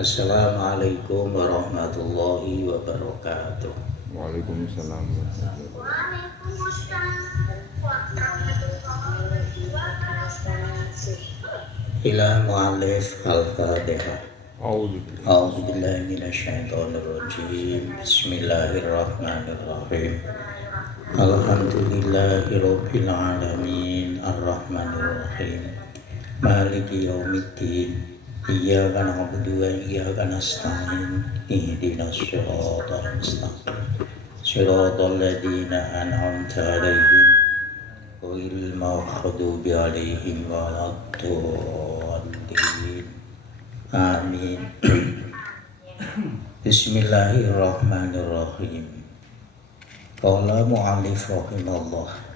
Assalamualaikum warahmatullahi wabarakatuh. Waalaikumsalam warahmatullahi Ila mu'alif al-Fatihah. wabarakatuh. A'udzu billahi minasyaitonir rajim. Bismillahirrahmanirrahim. Alhamdulillahirabbil alamin arrahmanir rahim. Maliki yaumiddin. Iyyaka na'budu wa iyyaka nasta'in. Ihdinas siratal mustaqim. Siratal ladzina an'amta 'alaihim ghairil maghdubi 'alaihim waladdallin. Amin. Bismillahirrahmanirrahim. Qala mu'allif rahimallah.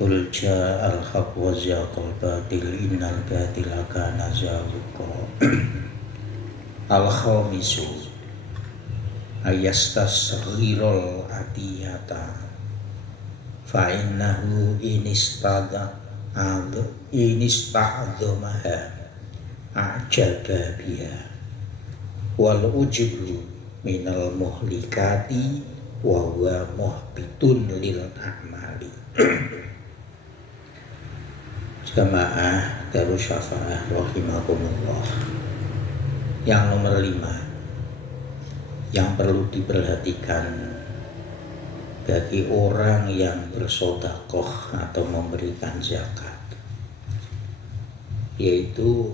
Qul ja'al haqq wa zaqal batil innal batila kana zahuqa. Al-khamisu ayastasghirul atiyata fa innahu inista'dhamaha a'jaba biha wal ujbu minal muhlikati wa huwa muhbitun lil a'mali. Jamaah Darus Syafa'ah rahimakumullah. Yang nomor 5 yang perlu diperhatikan bagi orang yang bersedekah atau memberikan zakat, yaitu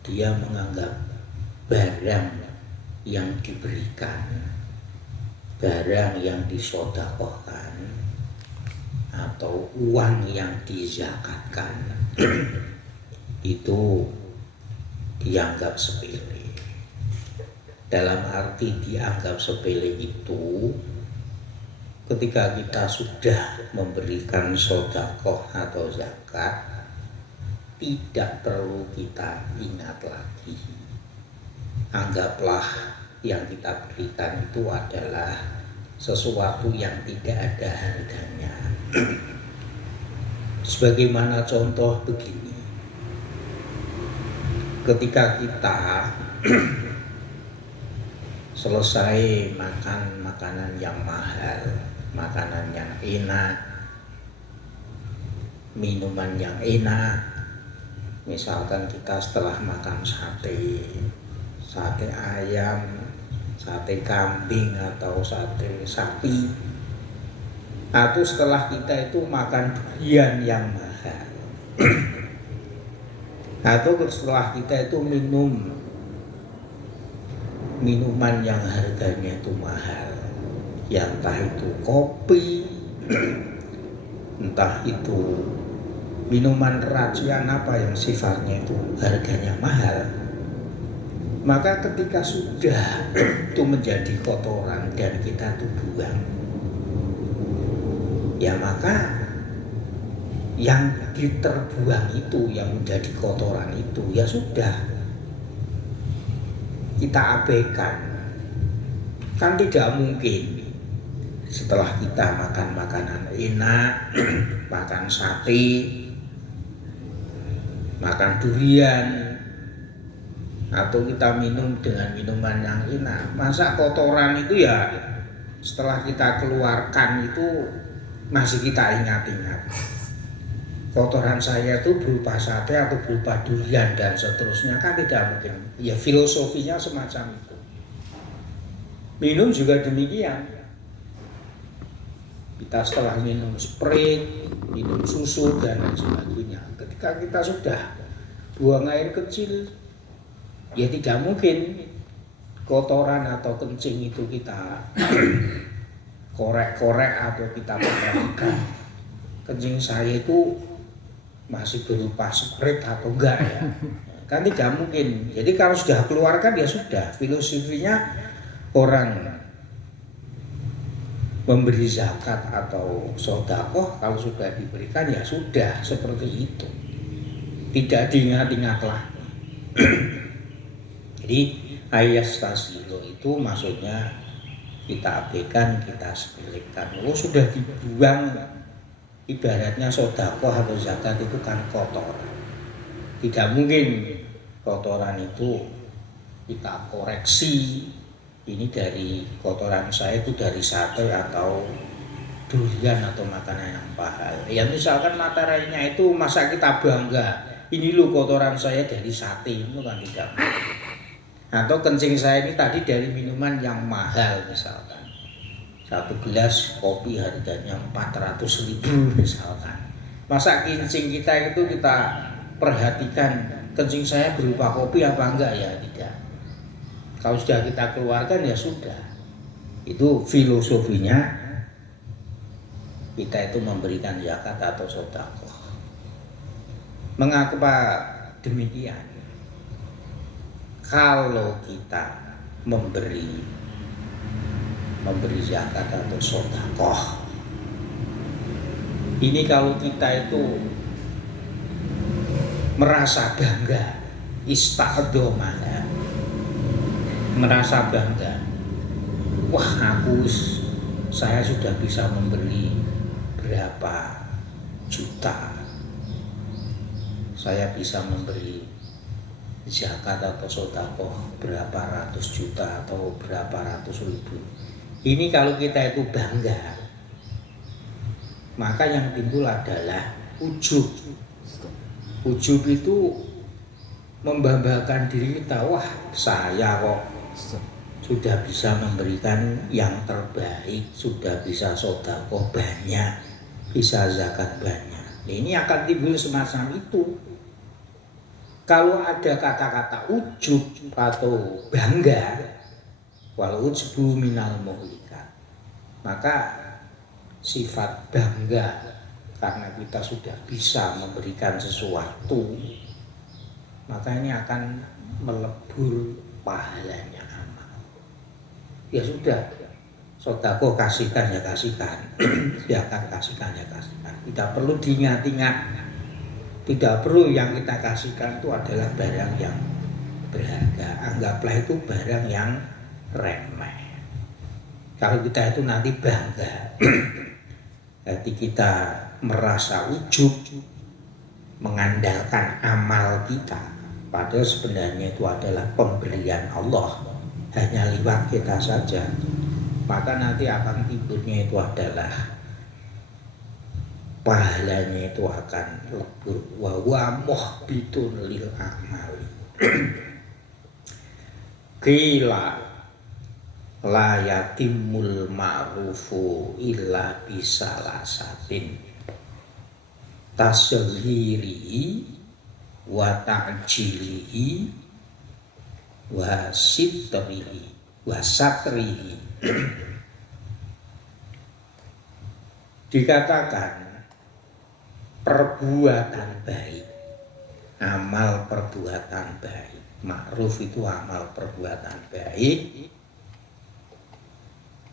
dia menganggap barang yang diberikan, barang yang disedekahkan atau uang yang dizakatkan itu dianggap sepele. Dalam arti dianggap sepele itu ketika kita sudah memberikan sedekah atau zakat, tidak perlu kita ingat lagi. Anggaplah yang kita berikan itu adalah sesuatu yang tidak ada harganya. Sebagaimana contoh begini, ketika kita selesai makan makanan yang mahal, makanan yang enak, minuman yang enak, misalkan kita setelah makan sate ayam, sate kambing atau sate sapi, atau setelah kita itu makan durian yang mahal atau setelah kita itu minum minuman yang harganya itu mahal, ya entah itu kopi, entah itu minuman racian apa yang sifatnya itu harganya mahal, maka ketika sudah itu menjadi kotoran dan kita itu buang, ya maka yang diterbuang itu, yang menjadi kotoran itu, ya sudah kita abaikan. Kan tidak mungkin setelah kita makan makanan enak, makan sate, makan durian, atau kita minum dengan minuman yang enak, masa kotoran itu ya setelah kita keluarkan itu masih kita ingat-ingat. Kotoran saya itu berupa sate atau berupa durian dan seterusnya, kan tidak mungkin. Ya filosofinya semacam itu. Minum juga demikian. Kita setelah minum Sprite, minum susu dan lain sebagainya, ketika kita sudah buang air kecil, ya tidak mungkin kotoran atau kencing itu kita korek-korek atau kita perhatikan kencing saya itu masih berupa Sprite atau enggak ya. Kan tidak mungkin. Jadi kalau sudah keluarkan ya sudah. Filosofinya orang memberi zakat atau sedekah kalau sudah diberikan ya sudah seperti itu. Tidak diingat-ingat lagi. Jadi ayastasilo itu maksudnya kita abaikan, kita sepelekan. Oh sudah dibuang, ibaratnya sedekah atau zakat itu kan kotor. Tidak mungkin kotoran itu kita koreksi, ini dari kotoran saya itu dari sate atau durian atau makanan yang mahal. Ya misalkan materinya itu masa kita bangga, ini loh kotoran saya dari sate, itu kan tidak. Atau kencing saya ini tadi dari minuman yang mahal misalkan. Satu gelas kopi harganya 400.000 misalkan. Masa kencing kita itu kita perhatikan kencing saya berupa kopi apa enggak, ya tidak. Kalau sudah kita keluarkan ya sudah. Itu filosofinya kita itu memberikan zakat atau sedekah. Mengapa demikian? Kalau kita memberi zakat atau sedekah, ini kalau kita itu merasa bangga, ista'domana, merasa bangga, wah saya sudah bisa memberi berapa juta, saya bisa memberi zakat atau sedekah berapa ratus juta atau berapa ratus ribu. Ini kalau kita itu bangga, maka yang timbul adalah ujub. Ujub itu membanggakan diri kita, wah saya kok sudah bisa memberikan yang terbaik, sudah bisa sedekah banyak, bisa zakat banyak. Ini akan timbul semacam itu. Kalau ada kata-kata ujub atau bangga, wal ujbu minal muhlikat, maka sifat bangga karena kita sudah bisa memberikan sesuatu, maka ini akan melebur pahalanya amal. Ya sudah, sedekah kasihkan ya kasihkan, zakat kasihkan ya kasihkan. Tidak perlu diingat-ingat, tidak perlu yang kita kasihkan itu adalah barang yang berharga. Anggaplah itu barang yang remeh. Kalau kita itu nanti bangga, berarti kita merasa ujub, mengandalkan amal kita, padahal sebenarnya itu adalah pemberian Allah, hanya lewat kita saja. Maka nanti akan timbulnya itu adalah pahalanya itu akan lebur, wa huwa muhbitun lil amali. Qila la yatimul ma'rufu illa bisalasatin tasyghirihi wa ta'jilihi wa sitrihi wa satrihi. Dikatakan perbuatan baik, amal perbuatan baik, ma'ruf itu amal perbuatan baik,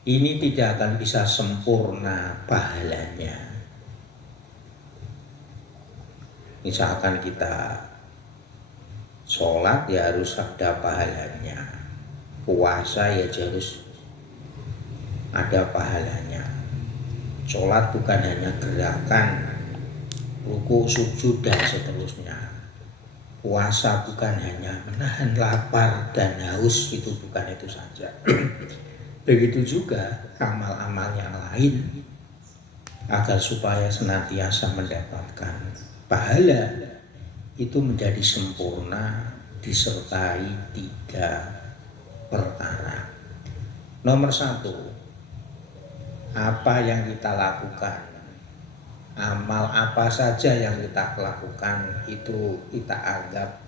ini tidak akan bisa sempurna pahalanya. Misalkan kita sholat ya harus ada pahalanya, puasa ya harus ada pahalanya. Sholat bukan hanya gerakan ruku, sujud dan seterusnya. Puasa bukan hanya menahan lapar dan haus, itu bukan itu saja. Begitu juga amal-amal yang lain, agar supaya senantiasa mendapatkan pahala itu menjadi sempurna disertai 3 perkara. Nomor 1, apa yang kita lakukan, amal apa saja yang kita lakukan itu kita anggap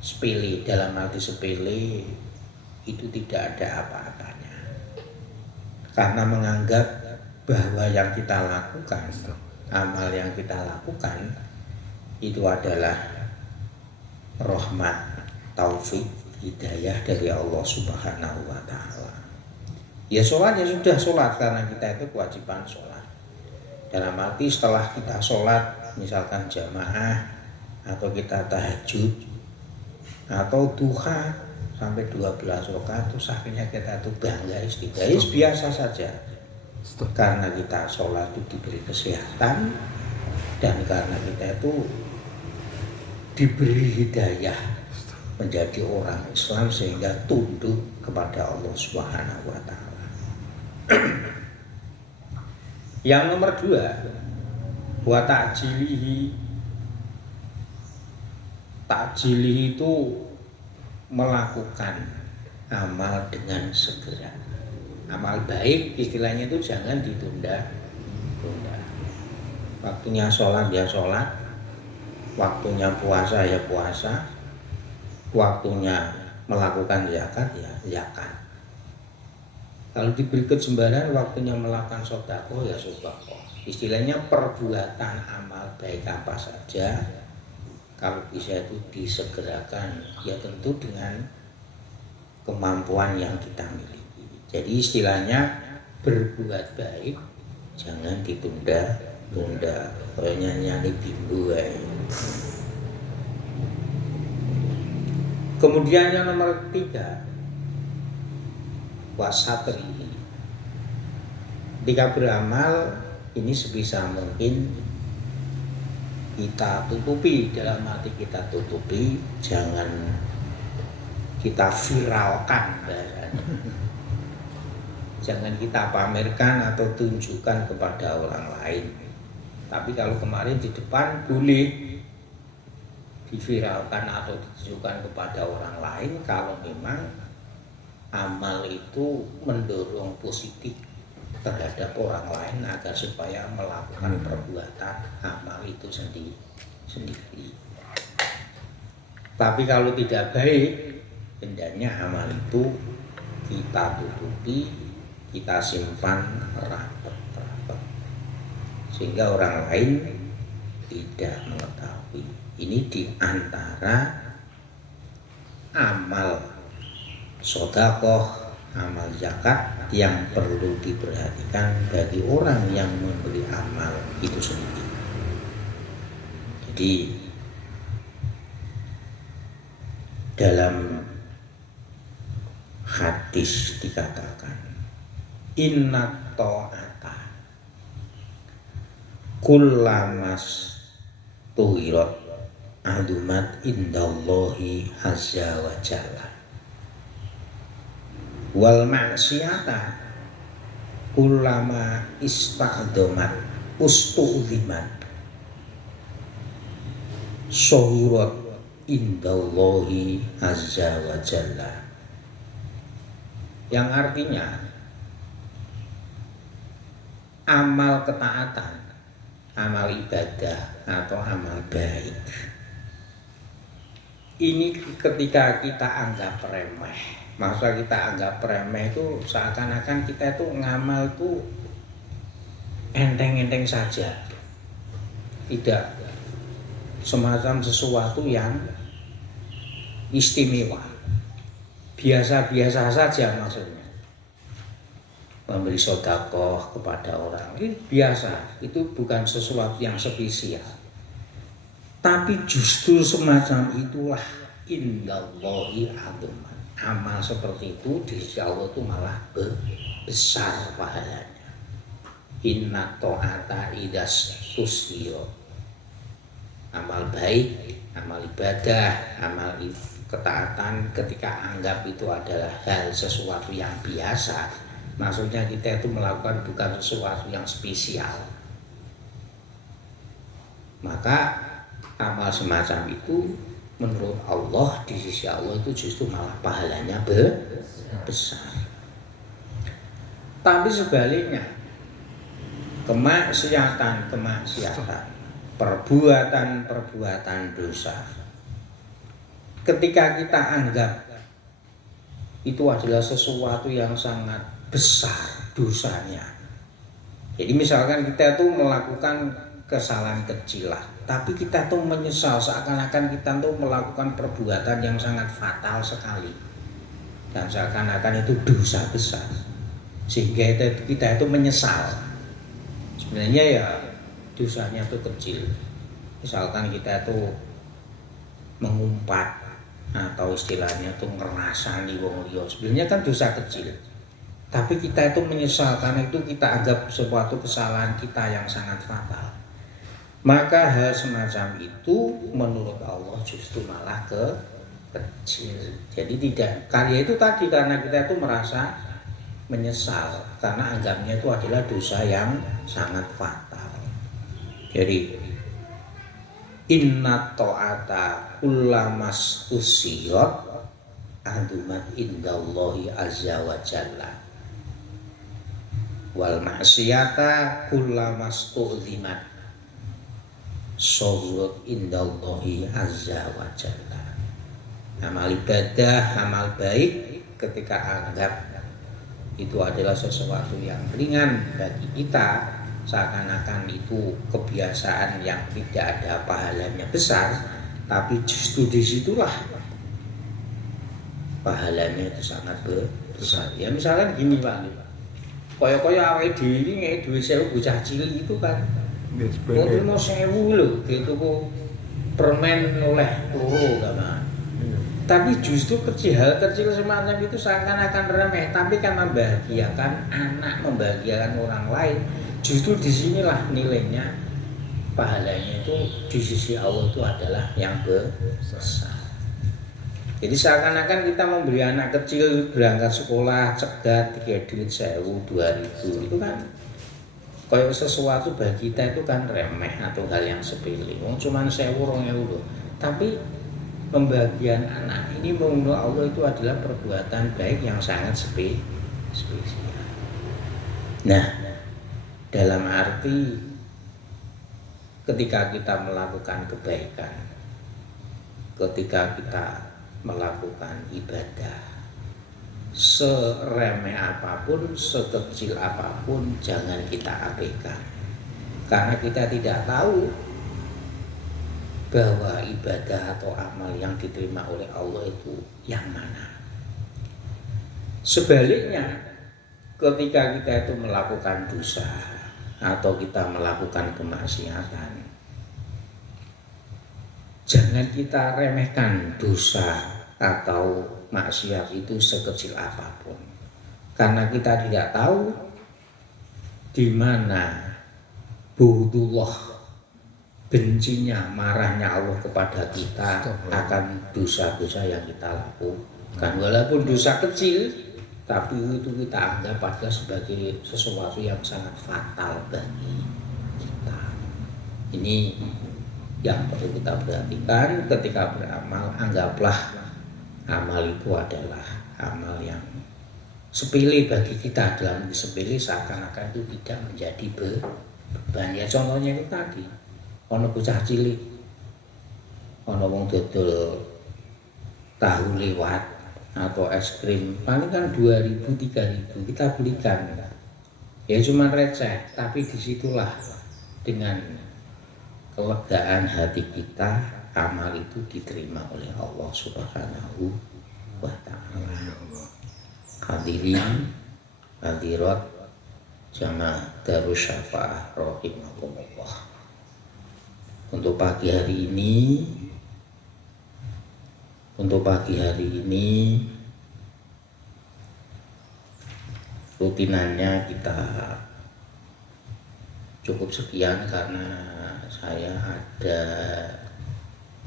sepele. Dalam arti sepele itu tidak ada apa-apanya, karena menganggap bahwa yang kita lakukan, amal yang kita lakukan itu adalah rahmat, taufik, hidayah dari Allah Subhanahu wa Ta'ala. Ya sholat ya sudah sholat, karena kita itu kewajiban sholat. Dalam arti setelah kita sholat misalkan jamaah atau kita tahajud atau duha sampai 12 rakaat, terus akhirnya kita itu bangga istighfar, biasa saja. Karena kita sholat itu diberi kesehatan dan karena kita itu diberi hidayah menjadi orang Islam sehingga tunduk kepada Allah Subhanahu wa taala. Yang nomor 2, wa ta'jilihi. Ta'jilihi itu melakukan amal dengan segera. Amal baik istilahnya itu jangan ditunda-tunda. Waktunya sholat ya sholat, waktunya puasa ya puasa, waktunya melakukan zakat ya zakat. Kalau diberi kesempatan waktunya melakukan sedekah ya sedekah. Istilahnya perbuatan amal baik apa saja kalau bisa itu disegerakan, ya tentu dengan kemampuan yang kita miliki. Jadi istilahnya berbuat baik jangan ditunda-tunda. Kayak nyanyi bimbo ya. Kemudian yang nomor 3, wasatri. Ketika beramal ini sebisa mungkin kita tutupi, dalam arti kita tutupi, jangan kita viralkan bahasanya. Jangan kita pamerkan atau tunjukkan kepada orang lain. Tapi kalau kemarin di depan boleh diviralkan atau ditunjukkan kepada orang lain kalau memang amal itu mendorong positif terhadap orang lain agar supaya melakukan perbuatan amal itu sendiri. Tapi kalau tidak baik, hendaknya amal itu kita tutupi, kita simpan rapat-rapat sehingga orang lain tidak mengetahui. Ini di antara amal sedekah, amal zakat yang perlu diperhatikan bagi orang yang memberi amal itu sendiri. Jadi dalam hadis dikatakan inna ta'ata kullamas tuhirat adumat indallahi azza wa jalla wal maksiata kullama ista'domat ustu'zimat syuhurat indallahi azza wa jalla, yang artinya amal ketaatan, amal ibadah atau amal baik ini ketika kita anggap remeh. Masa kita anggap remeh itu seakan-akan kita itu ngamal itu enteng-enteng saja, tidak semacam sesuatu yang istimewa, biasa-biasa saja. Maksudnya memberi sedekah kepada orang ini biasa, itu bukan sesuatu yang spesial. Tapi justru semacam itulah indallahi aduman. Amal seperti itu di sisi Allah itu malah besar pahalanya. Inna ta'ata idas susiro. Amal baik, amal ibadah, amal ketaatan ketika anggap itu adalah hal sesuatu yang biasa, maksudnya kita itu melakukan bukan sesuatu yang spesial, maka amal semacam itu menurut Allah di sisi Allah itu justru malah pahalanya besar. Tapi sebaliknya kemaksiatan, perbuatan dosa, ketika kita anggap itu adalah sesuatu yang sangat besar dosanya. Jadi misalkan kita tuh melakukan kesalahan kecil lah, tapi kita tuh menyesal seakan-akan kita tuh melakukan perbuatan yang sangat fatal sekali dan seakan-akan itu dosa besar, sehingga kita itu menyesal. Sebenarnya ya dosanya itu kecil. Misalkan kita itu mengumpat atau istilahnya itu ngerasani wong liya, sebenarnya kan dosa kecil, tapi kita itu menyesal karena itu kita anggap suatu kesalahan kita yang sangat fatal. Maka hal semacam itu menurut Allah justru malah kecil. Jadi tidak, karya itu tadi karena kita itu merasa menyesal karena anggapnya itu adalah dosa yang sangat fatal. Jadi inna ta'ata kullamas usiyot adumat indallahi azza wa jalla wal ma'siyata kullamas tu'zimat sawrut indallahi azza wa jalla. Amal ibadah, amal baik ketika anggap itu adalah sesuatu yang ringan bagi kita, seakan-akan itu kebiasaan yang tidak ada pahalanya besar, tapi justru disitulah pahalanya itu sangat besar. Ya misalkan gini Pak, koyo-koyo awake dhewe iki ngek duwe 1000 bocah cilik itu kan mungkin mau 1000 lho gitu kok permen oleh loro kan. Tapi justru hal kecil semacam itu seakan-akan remeh, tapi kan membahagiakan anak, membahagiakan orang lain. Justru disinilah nilainya, pahalanya itu di sisi Allah itu adalah yang besar. Jadi seakan-akan kita memberi anak kecil berangkat sekolah cegat tiga duit 1000, 2000 itu kan kayak sesuatu bagi kita itu kan remeh atau hal yang sepele. Wong cuman 1000, 2000 loh. Tapi pembagian anak ini menurut Allah itu adalah perbuatan baik yang sangat spesial. Nah, dalam arti ketika kita melakukan kebaikan, ketika kita melakukan ibadah, seremeh apapun, sekecil apapun, jangan kita abaikan. Karena kita tidak tahu bahwa ibadah atau amal yang diterima oleh Allah itu yang mana. Sebaliknya, ketika kita itu melakukan dosa atau kita melakukan kemaksiatan, jangan kita remehkan dosa atau maksiat itu sekecil apapun, karena kita tidak tahu di mana buhdullah, bencinya, marahnya Allah kepada kita akan dosa-dosa yang kita lakukan. Walaupun dosa kecil, tapi itu kita anggap adalah sebagai sesuatu yang sangat fatal bagi kita. Ini yang perlu kita perhatikan ketika beramal. Anggaplah amal itu adalah amal yang sepele bagi kita. Dalam sepele seakan-akan itu tidak menjadi beban. Ya contohnya itu tadi, ono bocah cilik, ono wong dodol tahu lewat atau es krim, paling kan 2000, 3000 kita belikan. Ya cuma receh, tapi disitulah dengan kelegaan hati kita, amal itu diterima oleh Allah Subhanahu wa ta'ala. Hadirin, hadirat jamaah Darus Syafa'ah rahimakumullah. Untuk pagi hari ini rutinannya kita cukup sekian karena saya ada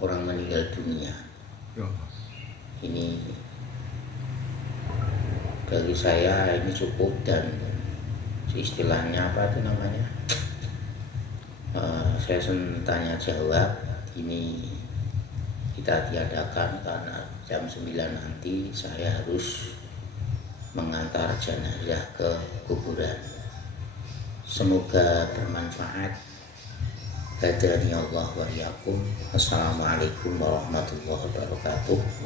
orang meninggal dunia. Ini bagi saya ini cukup, dan istilahnya apa itu namanya, saya tanya jawab ini kita tiadakan karena jam 9 nanti saya harus mengantar jenazah ke kuburan. Semoga bermanfaat. Hadani Allah wa iyyakum. Assalamualaikum warahmatullahi wabarakatuh.